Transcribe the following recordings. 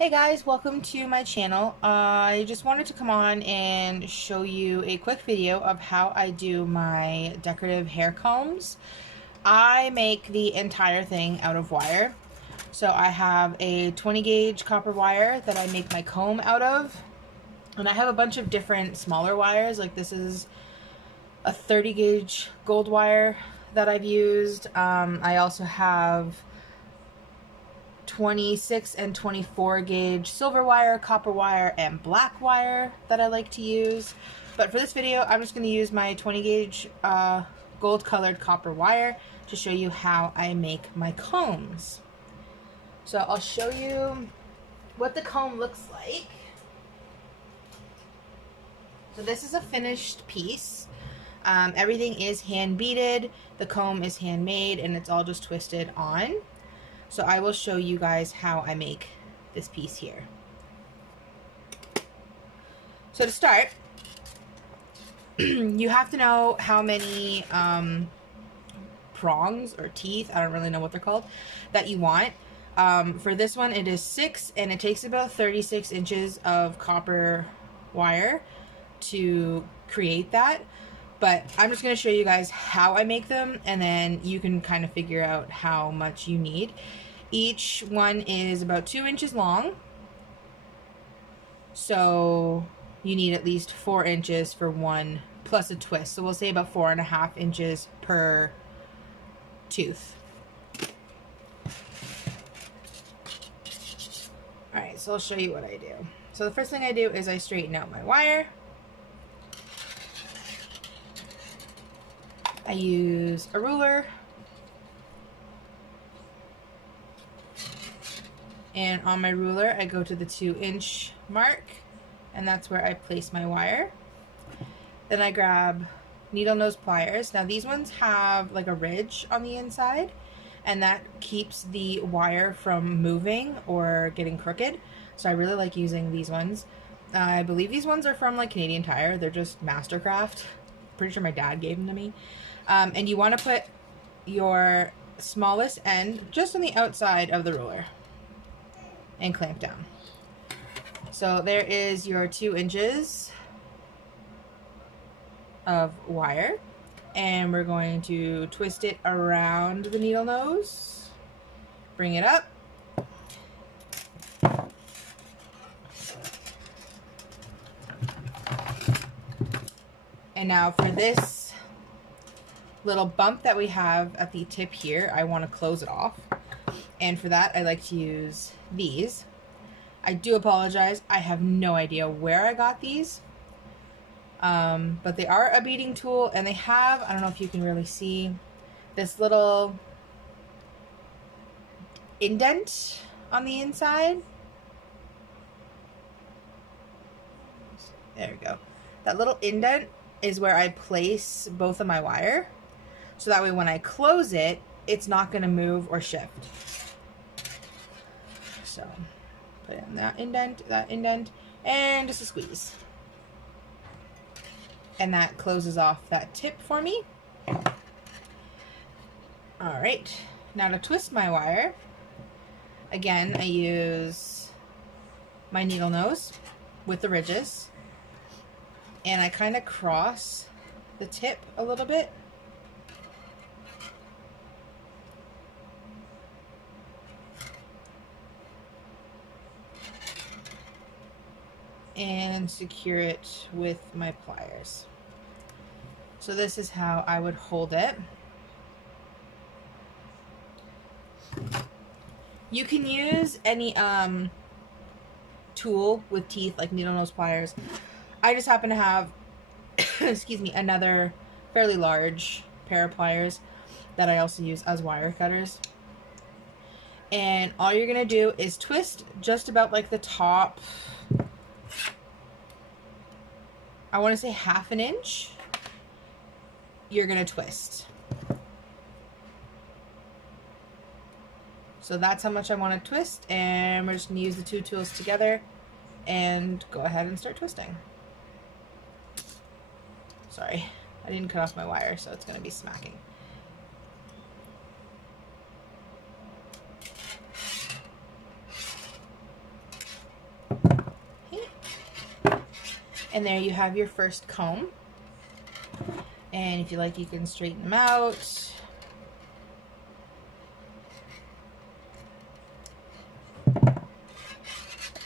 Hey guys, welcome to my channel. I just wanted to come on and show you a quick video of how I do my decorative hair combs. I make the entire thing out of wire. So I have a 20 gauge copper wire that I make my comb out of. And I have a bunch of different smaller wires, like this is a 30 gauge gold wire that I've used. I also have 26 and 24 gauge silver wire, copper wire, and black wire that I like to use. But for this video, I'm just going to use my 20 gauge gold colored copper wire to show you how I make my combs. So I'll show you what the comb looks like. So this is a finished piece. Everything is hand beaded, the comb is handmade, and it's all just twisted on. So I will show you guys how I make this piece here. So to start, you have to know how many prongs or teeth, I don't really know what they're called, that you want. For this one it is 6, and it takes about 36 inches of copper wire to create that. But I'm just going to show you guys how I make them, and then you can kind of figure out how much you need. Each one is about 2 inches long, so you need at least 4 inches for one plus a twist. So we'll say about 4.5 inches per tooth. Alright, so I'll show you what I do. So the first thing I do is I straighten out my wire. I use a ruler, and on my ruler I go to the 2-inch mark, and that's where I place my wire. Then I grab needle nose pliers. Now these ones have like a ridge on the inside, and that keeps the wire from moving or getting crooked, so I really like using these ones. I believe these ones are from like Canadian Tire. They're just Mastercraft. Pretty sure my dad gave them to me. And you want to put your smallest end just on the outside of the ruler and clamp down. So there is your 2 inches of wire, and we're going to twist it around the needle nose, bring it up, and now for this little bump that we have at the tip here, I want to close it off, and for that I like to use these. I do apologize, I have no idea where I got these, but they are a beading tool, and they have, I don't know if you can really see, this little indent on the inside. There we go. That little indent is where I place both of my wire, so that way when I close it, it's not going to move or shift. So put in that indent, and just a squeeze. And that closes off that tip for me. Alright, now to twist my wire, again I use my needle nose with the ridges, and I kind of cross the tip a little bit. And secure it with my pliers. So this is how I would hold it. You can use any tool with teeth like needle nose pliers. I just happen to have excuse me, another fairly large pair of pliers that I also use as wire cutters. And all you're gonna do is twist just about like the top, I want to say 1/2 inch. You're gonna twist. So that's how much I want to twist, and we're just gonna use the two tools together and go ahead and start twisting. Sorry, I didn't cut off my wire, so it's gonna be smacking. And there you have your first comb. And if you like, you can straighten them out.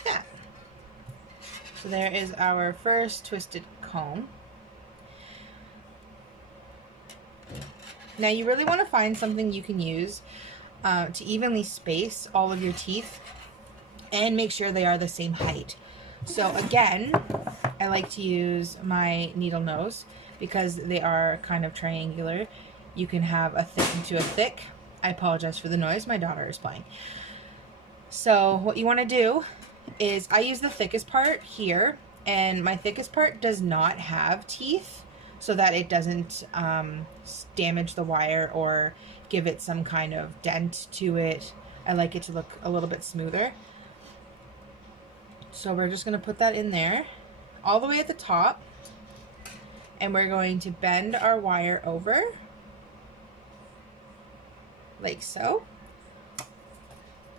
Yeah. So there is our first twisted comb. Now you really want to find something you can use to evenly space all of your teeth and make sure they are the same height. So again, I like to use my needle nose because they are kind of triangular. You can have a thin to a thick. I apologize for the noise, my daughter is playing. So what you want to do is, I use the thickest part here, and my thickest part does not have teeth, so that it doesn't damage the wire or give it some kind of dent to it. I like it to look a little bit smoother. So we're just going to put that in there all the way at the top, and we're going to bend our wire over like so.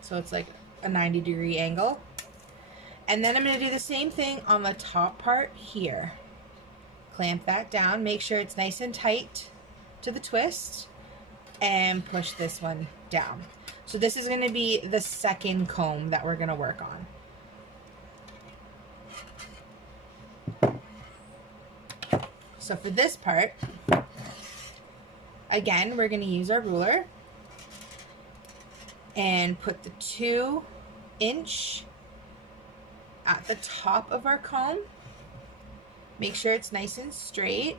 So it's like a 90-degree angle. And then I'm going to do the same thing on the top part here. Clamp that down, make sure it's nice and tight to the twist, and push this one down. So this is going to be the second comb that we're going to work on. So for this part, again, we're going to use our ruler and put the 2-inch at the top of our comb. Make sure it's nice and straight.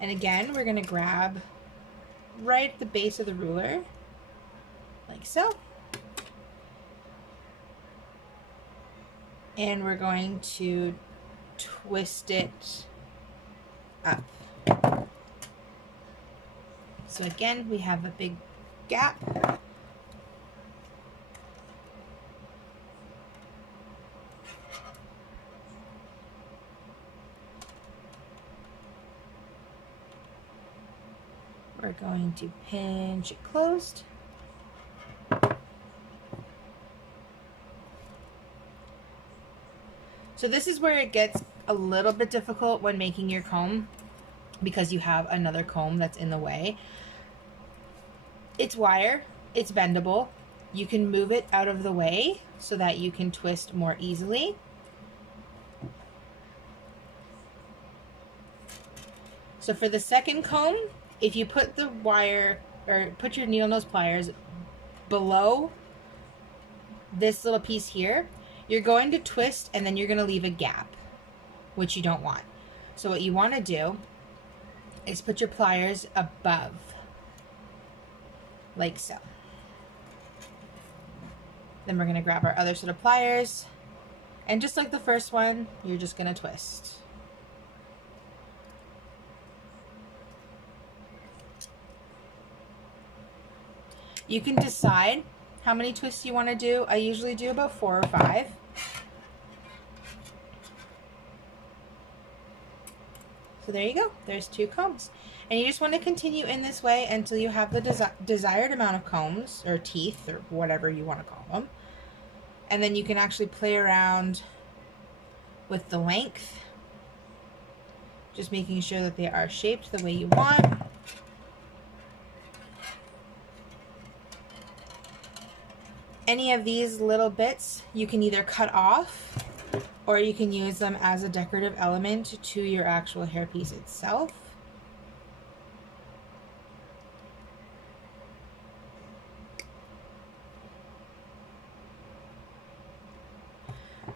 And again, we're going to grab right at the base of the ruler, like so. And we're going to twist it up. So again, we have a big gap. We're going to pinch it closed. So this is where it gets a little bit difficult when making your comb, because you have another comb that's in the way. It's wire, it's bendable. You can move it out of the way so that you can twist more easily. So for the second comb, if you put the wire, or put your needle nose pliers below this little piece here, you're going to twist and then you're going to leave a gap, which you don't want. So what you want to do is put your pliers above, like so. Then we're going to grab our other set of pliers, and just like the first one, you're just going to twist. You can decide how many twists you want to do. I usually do about 4 or 5. So there you go. There's 2 combs. And you just want to continue in this way until you have the desired amount of combs, or teeth, or whatever you want to call them. And then you can actually play around with the length, just making sure that they are shaped the way you want. Any of these little bits you can either cut off, or you can use them as a decorative element to your actual hairpiece itself.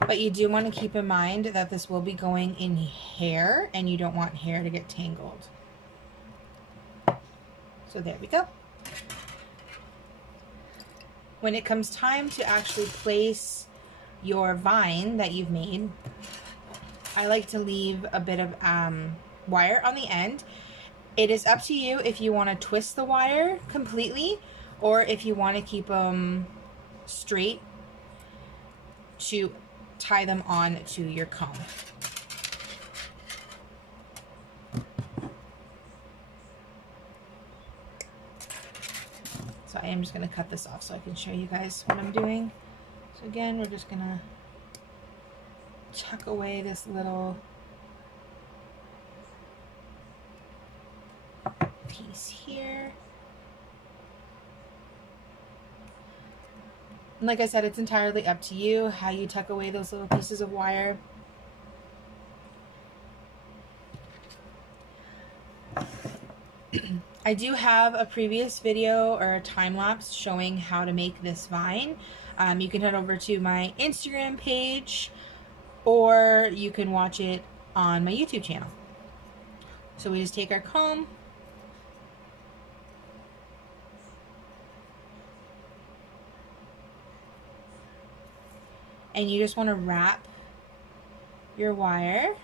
But you do want to keep in mind that this will be going in hair, and you don't want hair to get tangled. So there we go. When it comes time to actually place your vine that you've made, I like to leave a bit of wire on the end. It is up to you if you want to twist the wire completely, or if you want to keep them straight to tie them on to your comb. So I am just going to cut this off so I can show you guys what I'm doing. So again, we're just going to tuck away this little piece here. And like I said, it's entirely up to you how you tuck away those little pieces of wire. I do have a previous video or a time lapse showing how to make this vine. You can head over to my Instagram page, or you can watch it on my YouTube channel. So we just take our comb, and you just want to wrap your wire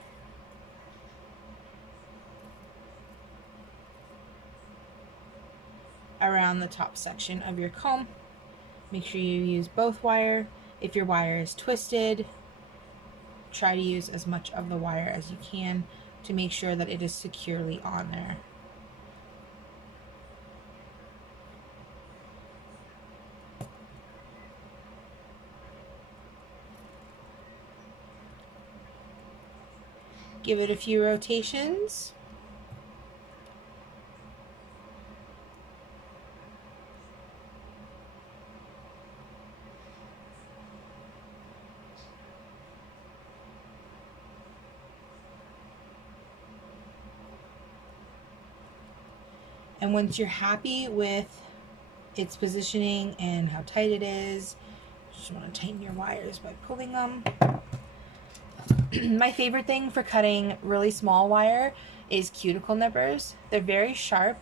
around the top section of your comb. Make sure you use both wire. If your wire is twisted, try to use as much of the wire as you can to make sure that it is securely on there. Give it a few rotations. And once you're happy with its positioning and how tight it is, just want to tighten your wires by pulling them. My favorite thing for cutting really small wire is cuticle nippers. They're very sharp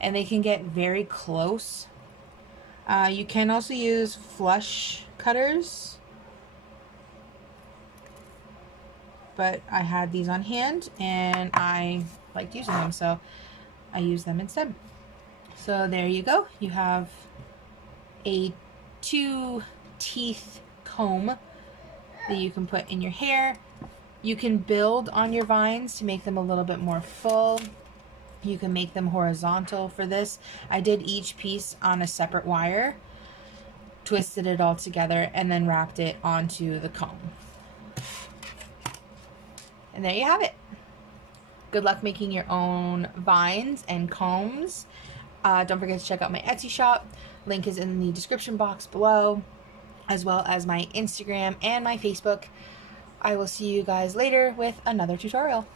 and they can get very close. You can also use flush cutters, but I had these on hand and I liked using them, so I use them instead. So there you go. You have a 2-teeth comb that you can put in your hair. You can build on your vines to make them a little bit more full. You can make them horizontal for this. I did each piece on a separate wire, twisted it all together, and then wrapped it onto the comb. And there you have it. Good luck making your own vines and combs. Don't forget to check out my Etsy shop. Link is in the description box below, as well as my Instagram and my Facebook. I will see you guys later with another tutorial.